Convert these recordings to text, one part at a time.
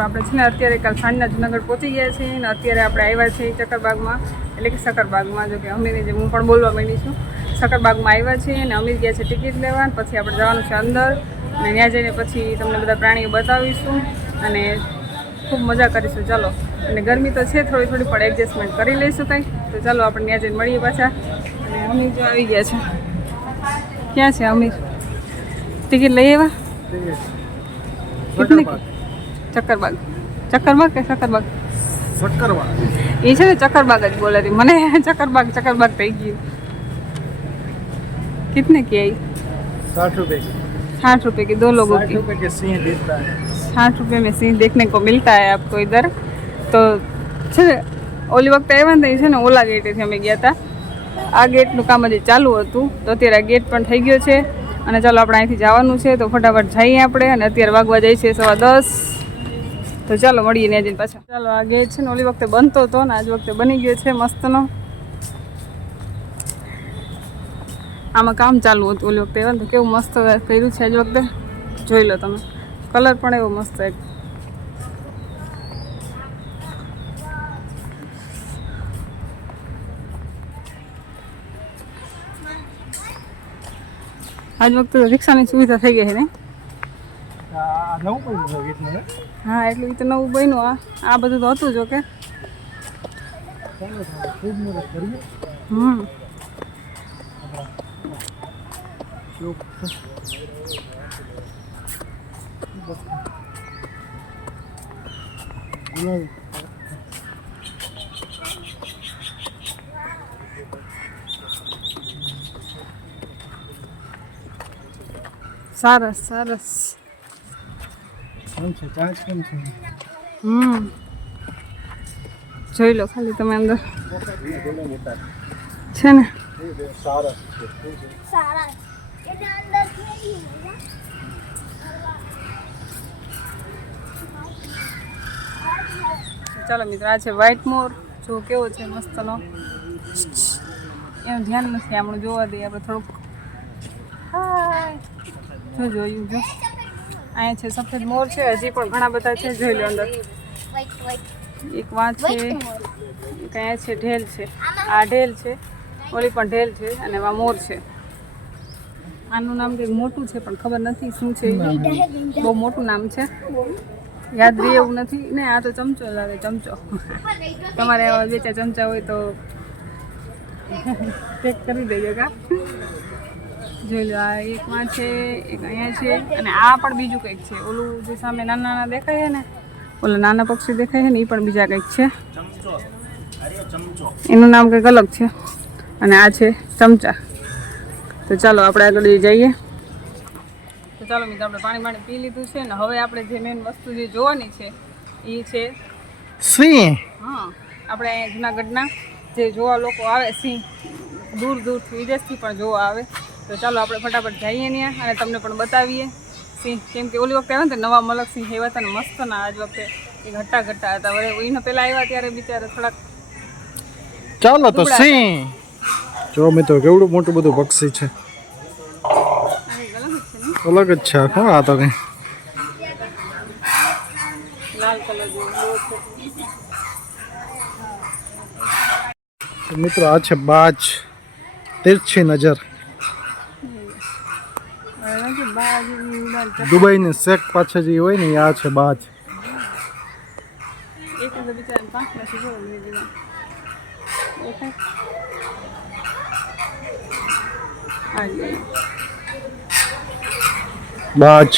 મિત્રો આપણે છે ને અત્યારે કાલ સાંજના જુનાગઢ પહોંચી ગયા છીએ અને અત્યારે આપણે આવ્યા છીએ ચક્કરબાગમાં એટલે કે સકરબાગમાં જો કે અમીરી જે હું પણ બોલવા માંડી છું. સકરબાગમાં આવ્યા છીએ અને અમીર ગયા છે ટિકિટ લેવા પછી આપણે જવાનું છે અંદર. અને ત્યાં જઈને પછી તમને બધા પ્રાણીઓ બતાવીશું અને ખૂબ મજા કરીશું. ચાલો. અને ગરમી તો છે થોડી થોડી પણ એડજસ્ટમેન્ટ કરી લઈશું કંઈ તો ચાલો આપણે ત્યાં જઈને મળીએ પાછા. અને અમીર જો આવી ગયા છે. ક્યાં છે અમીર? ટિકિટ લઈ આવ્યા? કેટલી ચક્કરબાગ ચક્કરબાગ કે સક્કરબાગ શક્કરવા એ છે ને ચક્કરબાગ જ બોલે હતી મને ચક્કરબાગ ચક્કરબાગ થઈ ગયું कितने की आई साठ रुपए की साठ रुपए की दो लोगों साठ की रुपए के सिंह देता है साठ रुपए में सिंह देखने को मिलता है आपको इधर તો છે ને ઓલી વખતે આવ્યા ને તો એ છે ને ઓલા ગેટેથી અમે ગયા હતા આ ગેટનું કામ હજી ચાલુ હતું તો અત્યારે આ ગેટ પણ થઈ ગયો છે અને ચાલો આપણે અહીંથી જવાનું છે તો ફટાફટ જઈએ આપણે અને અત્યારે વાગવા જાય છે સવા દસ તો ચાલો મળીએ ને જઈને પાછા ચાલો, આ ગેટ છે ને ઓલી વખતે બનતો હતો ને આજ વખતે બની ગયો છે મસ્તનો. આમાં કામ ચાલુ હતું ઓલી વખતે, એવું કેવું મસ્ત કર્યું છે આજ વખતે. જોઈ લો તમે. કલર પણ એવો મસ્ત એક. આજ વખતે રિક્ષાની સુવિધા થઈ ગઈ છે ને આ નવું પણ છે ગીતનું ને હા એટલું ઈ તો નવું બન્યું આ આ બધું તો હતું જો કે ચાલો તો ખૂબ મુરત કરીએ. હમ. શ્લોક ગુલાબ સરસ સરસ. કેમ છે? ચાર્જ કેમ છે? હમ. જોઈ લો ખાલી તમે અંદર. છે ને? સારા સારા અંદર ચાલો મિત્રો આ છે વ્હાઇટ મોર જો કેવો છે મસ્તનો. એનું ધ્યાન નથી આપણું જોવા દઈએ આપણે થોડુંક. હાય જો જોયું જો. અહીંયા છે સફેદ મોર છે, હજી પણ ઘણા બધા છે, જોઈ લો અંદર. એક વાંચ છે, એક છે, ઢેલ છે. આ ઢેલ છે, ઓલી પણ ઢેલ છે અને એમાં મોર છે. આનું નામ કંઈક મોટું છે, પણ ખબર નથી શું છે બહુ મોટું નામ છે. યાદ રહે એવું નથી. ને આ તો ચમચો લાવે ચમચો. તમારે બે ચાર ચમચા હોય તો ચેક કરી દઈએ કા? જોઈ લો આ એક માં છે એક અહીંયા છે અને આ પણ બીજું કંઈક છે. ઓલું જે સામે નાના નાના દેખાય છે ને ઓલા નાના પક્ષી દેખાય છે ને એ પણ બીજા કંઈક છે. એનું નામ કંઈક અલગ છે. અને આ છે ચમચા. તો ચાલો આપણે આગળ જઈએ. તો ચાલો મિત્રો આપણે પાણી પાણી પી લીધું છે ને હવે આપણે જે મેઇન વસ્તુ જે જોવાની છે એ છે સિંહ. હા આપણે અહીંયા જુનાગઢના જે જોવા લોકો આવે સિંહ. દૂર દૂરથી વિદેશથી પણ જોવા આવે. તો ચાલો આપણે ફટાફટ જઈએ ત્યાં અને તમને પણ બતાવીએ. સિંહ કેમ કે ઓલી વખતે આવ્યા ને તો નવા મલક સિંહ આવ્યા હતા ને મસ્ત ના આજ વખતે એ ઘટ્ટા ઘટ્ટા હતા. વરે એને પહેલાં આવ્યા ત્યારે બિચારા થોડાક ચાલો તો સિંહ. જો મિત્રો કેવડું મોટું બધું પક્ષી છે. અલગ જ છે. આખો આ તો કઈ મિત્રો આ છે બાજ. તિરછી નજર હવે નથી બાજુ ઉડાન ચક- દુબઈની શેક પાછળ જે હોય ને આ છે બાજ. બાજ.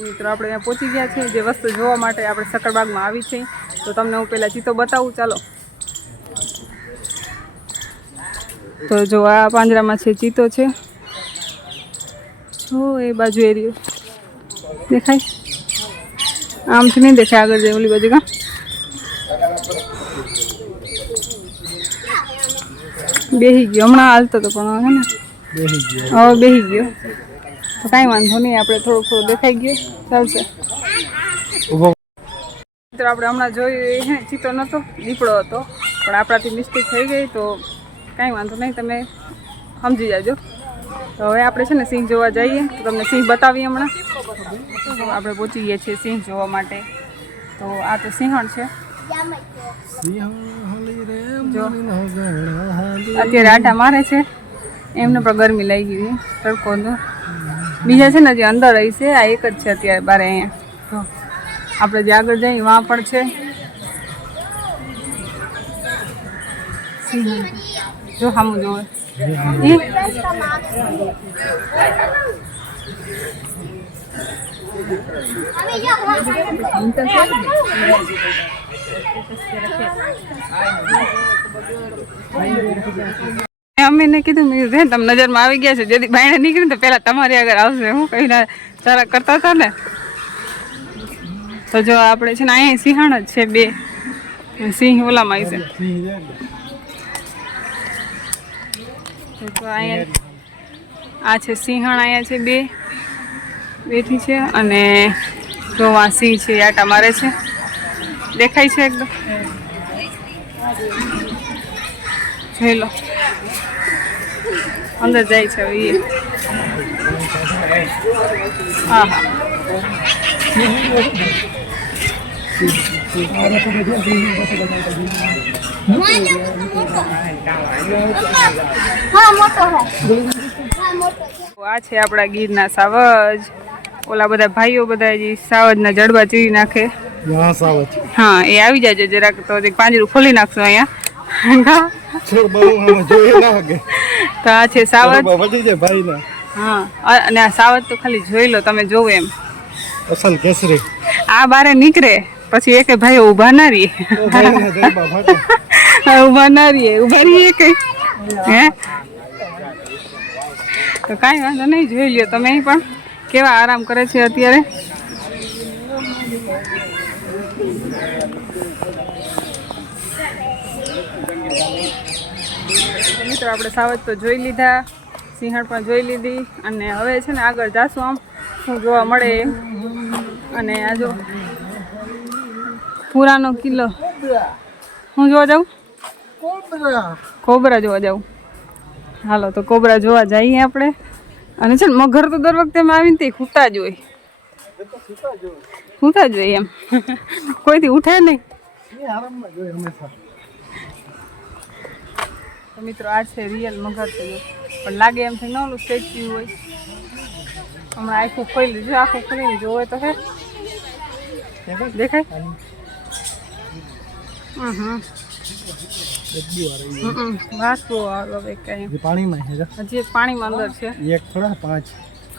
મિત્રો આપણે અહીંયા પહોંચી ગયા છીએ. જે વસ્તુ જોવા માટે આપણે સકરબાગમાં આવી છે તો તમને હું પહેલાં ચિત્તો બતાવું. ચાલો. તો જો આ પાંજરામાં છે ચિત્તો છે. જો એ બાજુ એરિયો દેખાય આમથી નહીં દેખાય આગળ જાય ઓલી બાજુ કા બેહી ગયો હમણાં હાલતો હતો પણ હે ને બેસી ગયો હવે બેહી ગયો તો કાંઈ વાંધો નહીં આપણે થોડું થોડું દેખાઈ ગયો ચાલશે ચિત્ર મિત્રો આપણે હમણાં જોયું એ હે ચિત્તો નહોતો દીપડો હતો પણ આપણાથી મિસ્ટેક થઈ ગઈ તો કાંઈ વાંધો નહીં તમે સમજી જાજો. તો હવે આપણે છે ને સિંહ જોવા જઈએ. તો તમને સિંહ બતાવીએ હમણાં. આપણે પહોંચી ગયા છીએ સિંહ જોવા માટે. તો આ તો સિંહણ છે. અત્યારે આટા મારે છે. એમને પણ ગરમી લઈ ગઈ. તડકો બીજા છે ને જે અંદર રહી છે. આ એક જ છે અત્યારે બારે અહીંયા. આપણે જે આગળ જઈએ વાં પણ છે. જો સામું જોવે. અમે ને કીધું મેં "હે, નજરમાં આવી ગયા છે. જેથી બાયણે નીકળી તો પેલા તમારી આગળ આવશે. હું કહીને તારા કરતા હતા ને. તો જો આપણે છે ને અહીંયા સિંહણ જ છે બે. સિંહ ઓલામાં આવી છે. તો અહીંયા આ છે સિંહણ અહીંયા છે બે બેઠી છે અને જો આ સિંહ છે આટા મારે છે. દેખાય છે એકદમ? જોઈ લો. અંદર જાય છે હવે એ. હા હા. આ છે આપણા ગીરના સાવજ. ઓલા બધા ભાઈઓ બધા જે સાવજના જડબા ચીરી નાખે. સાવજ. હા એ આવી જાય જરાક. તો પાંજરું ખોલી નાખશું અહીંયા. તો આ છે સાવજ. હા અને આ સાવજ તો ખાલી જોઈ લો તમે જોવો એમ. અસલ કેસરી. આ બારે નીકળે પછી એકે ભાઈઓ ઊભા ના રહીએ ભાઈ ને રહીએ ઊભા રહીએ કઈ. હે? તો કાંઈ વાંધો નહીં, જોઈ લ્યો તમે પણ કેવા આરામ કરે છે અત્યારે. મિત્રો, આપણે સાવજ તો જોઈ લીધા, સિંહણ પણ જોઈ લીધી, અને હવે છે ને આગળ જાશું આમ, શું જોવા મળે. અને આ જો પુરાનો કિલ્લો. હું જોવા જાઉં? કોબરા. જોવા જાઉં હાલો તો કોબરા જોવા જઈએ આપણે. અને છે ને મગર તો દર વખતે એમ આવીને તે ખૂટા જ હોય. ખૂટા જ હોય. એમ. કોઈથી ઉઠે નહીં. તો મિત્રો આ છે રિયલ મગર છે પણ લાગે એમ છે ન ઓલું સ્ટેચ્યુ હોય. હમણાં આખું ખોલી જો આખું ખોલીને જોવે તો હે. દેખાય? હમ હમ. વાસવો આવે કઈ. પાણીમાં છે હજી પાણીમાં અંદર છે. એક થોડા પાંચ.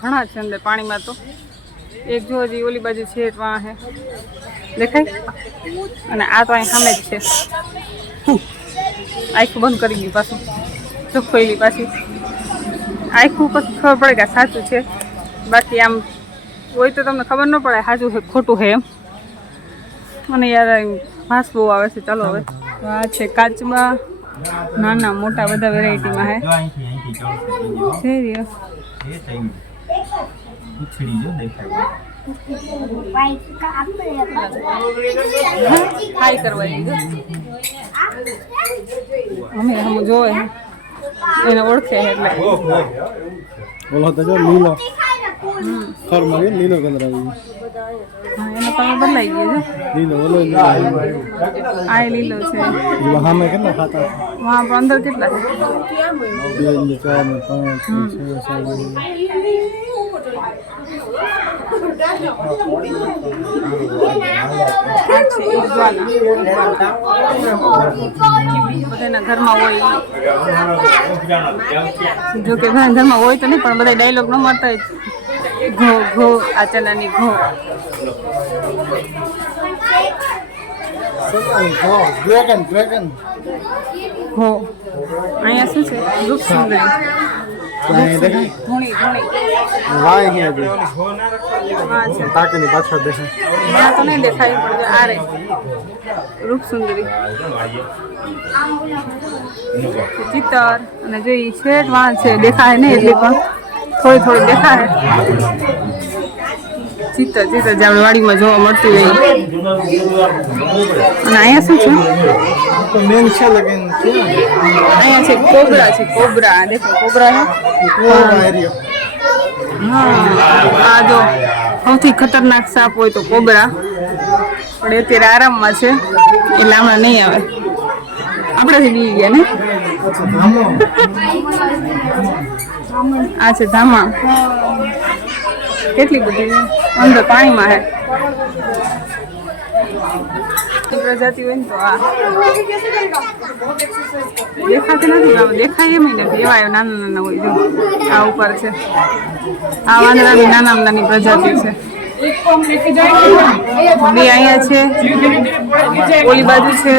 ઘણા છે અંદર પાણીમાં તો. એક જો હજી ઓલી બાજુ છે વાં છે દેખાય? અને આ તો અહીં સામે જ છે. આખું બંધ કરી ગયું પાછું. ખોઈલી પાછી. આખું પછી ખબર પડે કે સાચું છે. બાકી આમ હોય તો તમને ખબર ન પડે સાચું છે ખોટું છે એમ. અને યાર વાસ બહુ આવે છે. ચાલો હવે. આ છે કાચબા. નાના મોટા બધા વેરાયટીમાં હે. દીધું અમે હમ જોવે એને ઓળખે એટલે. ઓલો તો લીલો. ખરમાં ગયો લીલો કલર આવી ગયો. બદલાઈ ગયો લીલો ઓલો લીલો. આ લીલો છે. કેટલા ખાતા પણ અંદર કેટલા બે ને ચાર ને પાંચ ને છ સાત આ છે ઈજવાના બધાના ઘરમાં હોય. જો કે ઘણા ઘરમાં હોય તો નહીં પણ બધા ડાયલોગ ન મળતા ઘો ઘો આ ચનાની ઘો ડ્રેગન ડ્રેગન ઘો અહીંયા શું છે? રૂપ સુંદરી. અહીંયા છે. ટાંકીની પાછળ દેખાય. ત્યાં તો નહીં દેખાય પણ આ રે. રૂપ સુંદરી. ચિત્તર. અને જો ઈ શેઠ વાં છે દેખાય નહીં એટલી પણ. થોડી થોડી દેખાય. ચિત્તર ચિત્તર જે આપણે વાડીમાં જોવા મળતી હોય અને અહીંયા શું છે? મેન છે અહીંયા છે કોબરા છે કોબરા. દેખો કોબરા છે. હા. આ જો સૌથી ખતરનાક સાપ હોય તો કોબરા. પણ અત્યારે આરામમાં છે. એટલે હમણાં નહીં આવે. આપણાથી બી ગયા ને? આ છે ધામા કેટલી બધી અંદર પાણીમાં હે. પ્રજાતિ હોય ને તો આ. દેખાતી નથી દેખાય એમ નથી એવા નાના નાના હોય આ ઉપર છે. આ વાંદરાની નાનામાં નાની પ્રજાતિ છે. બે અહીંયા છે. ઓલી બાજુ છે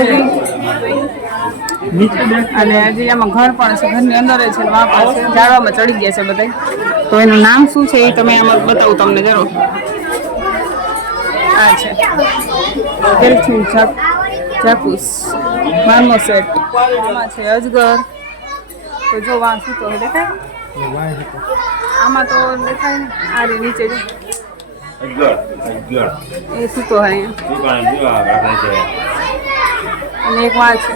અને હજી આમાં ઘર પણ છે ઘરની અંદર છે વાં પાસે ઝાડવામાં ચડી ગયા છે બધા તો એનું નામ શું છે એ તમે આમાં બતાવું તમને જરૂર. આ છે. પેલથી જાક જાકુસ માર્મોસેટ આમાં છે અજગર. તો જો વાં શું તો દેખાય? આમાં તો દેખાય ને આ રે નીચે જો. એ સૂતો હે અહીંયા. અને એક વાત છે.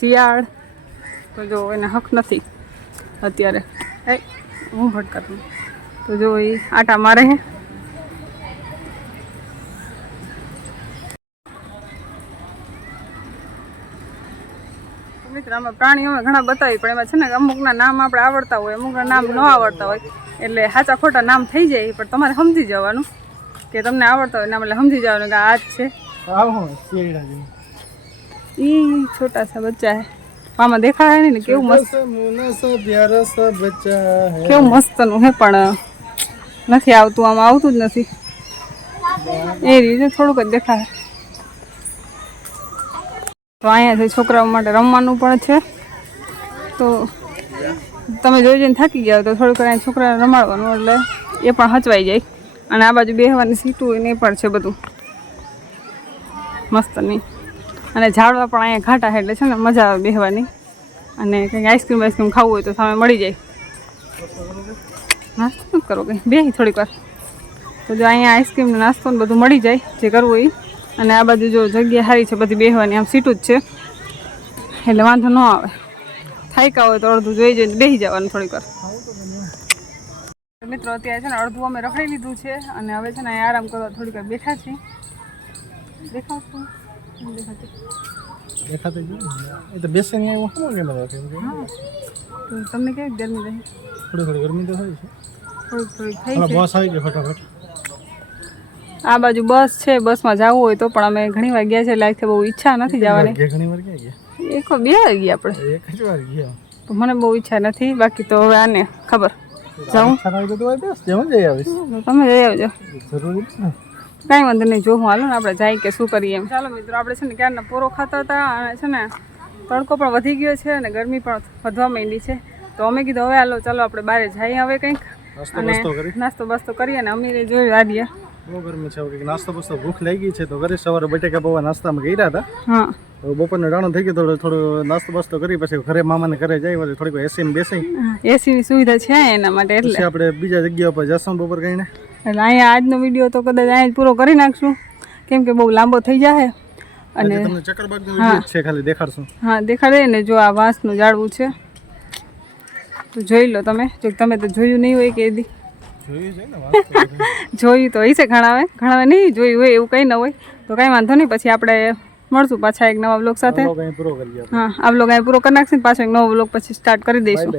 શિયાળ. તો જો એને હક નથી અત્યારે. એ, હું ભટકાતું તો જો એ આટા મારે હે મિત્ર, આમાં પ્રાણીઓ ઘણા બતાવી, પણ એમાં છે ને અમુકના નામ આપણે આવડતા હોય, અમુકના નામ ન આવડતા હોય. એટલે સાચા ખોટા નામ થઈ જાય પણ તમારે સમજી જવાનું કે તમને આવડતા હોય નામ એટલે સમજી જવાનું કે આ જ છે. ઈ છોટા સા બચ્ચા હે. આમાં દેખાય ને કેવું મસ્ત પ્યારા સા બચ્ચા હે. કેવું પણ નથી આવતું આમાં આવતું જ નથી. એ રીતે થોડુંક જ દેખાય. તો અહીંયા છે છોકરાઓ માટે રમવાનું પણ છે. તો તમે જોઈ જઈને થાકી ગયા તો થોડુંક અહીંયા છોકરાને રમાડવાનું એટલે એ પણ હચવાઈ જાય. અને આ બાજુ બેહવાની સીટું એને ને પણ છે બધું. મસ્ત નહીં અને ઝાડવા પણ અહીંયા ઘાટા એટલે છે ને મજા આવે બેહવાની. અને કંઈક આઈસ્ક્રીમ આઈસ્ક્રીમ ખાવું હોય તો સામે મળી જાય. નાસ્તો શું કરો કંઈ? બે થોડીક વાર. તો જો અહીંયા આઈસ્ક્રીમ નાસ્તો ને બધું મળી જાય, જે કરવું એ અને આ બાજુ જો જગ્યા સારી છે બધી બેહવાની, આમ સીટું જ છે. એટલે વાંધો ન આવે. થાયકા હોય તો અડધું જોઈ જઈને બેસી જવાનું થોડીક વાર. મિત્રો, અત્યારે છે ને અડધું અમે રખાઈ લીધું છે અને હવે છે ને આરામ કરવા થોડીક વાર બેઠા છીએ. નથી દેખાતું એ તો બેસીને એવું શું કેમ કેમ કે તમને કેવી ગરમી રહે થોડી થોડી ગરમી તો થઈ છે. થઈ બોસ આવી ગઈ ફટાફટ. આ બાજુ બસ છે બસમાં જવું હોય તો પણ અમે ઘણી વાર ગયા છે લાઈક બહુ ઈચ્છા નથી જવાની. ઘણી વાર ક્યાં ગયા? એક બે વાર ગયા આપણે. એક જ વાર ગયા. તો મને બહુ ઈચ્છા નથી બાકી તો હવે આને ખબર. જાઉં. બેસ તમે જઈ આવજો. જરૂરી ને. કાંઈ વાંધો નહીં જો હું હાલો ને આપણે જાય કે શું કરીએ એમ. ચાલો મિત્રો આપણે છે ને ક્યારના પૂરો ખાતા હતા અને છે ને તડકો પણ વધી ગયો છે અને ગરમી પણ વધવા માંડી છે. તો અમે કીધું હવે હાલો ચાલો આપણે બહાર જઈએ હવે કંઈક. અને કરી. નાસ્તો બાસ્તો કરીએ અને અમીરે જોયું આર્ય. બહુ ગરમી છે નાસ્તો બસ્તો ભૂખ લાગી છે તો ઘરે સવારે બટેકા પૌવા નાસ્તામાં ગયા હતા. હા. બપોરનો ડાણો થઈ ગયો થોડો થોડો નાસ્તો બાસ્તો કરી પછી ઘરે મામાને ઘરે જાય વળી થોડીક એસીમાં બેસી એસીની સુવિધા છે એના માટે એટલે. પછી આપણે બીજા જગ્યા પર જશું બપોર કહીને એટલે અહીંયા આજનો વીડિયો તો કદાચ અહીંયા જ પૂરો કરી નાખશું. કેમ કે બહુ લાંબો થઈ જાય અને છે ખાલી દેખાડશું. હા દેખાડે ને જો આ વાંસનું ઝાડવું છે. તો જોઈ લો તમે. જો તમે તો જોયું નહીં હોય કે એદી જોયું તો હશે ઘણાવે. ઘણાવે નહીં જોયું હોય એવું કંઈ ન હોય. તો કાંઈ વાંધો નહીં પછી આપણે મળશું પાછા એક નવા બ્લોગ સાથે. હા આ બ્લોગ અહીં પૂરો કરી નાખશે ને પાછો એક નવો બ્લોગ પછી સ્ટાર્ટ કરી દઈશું.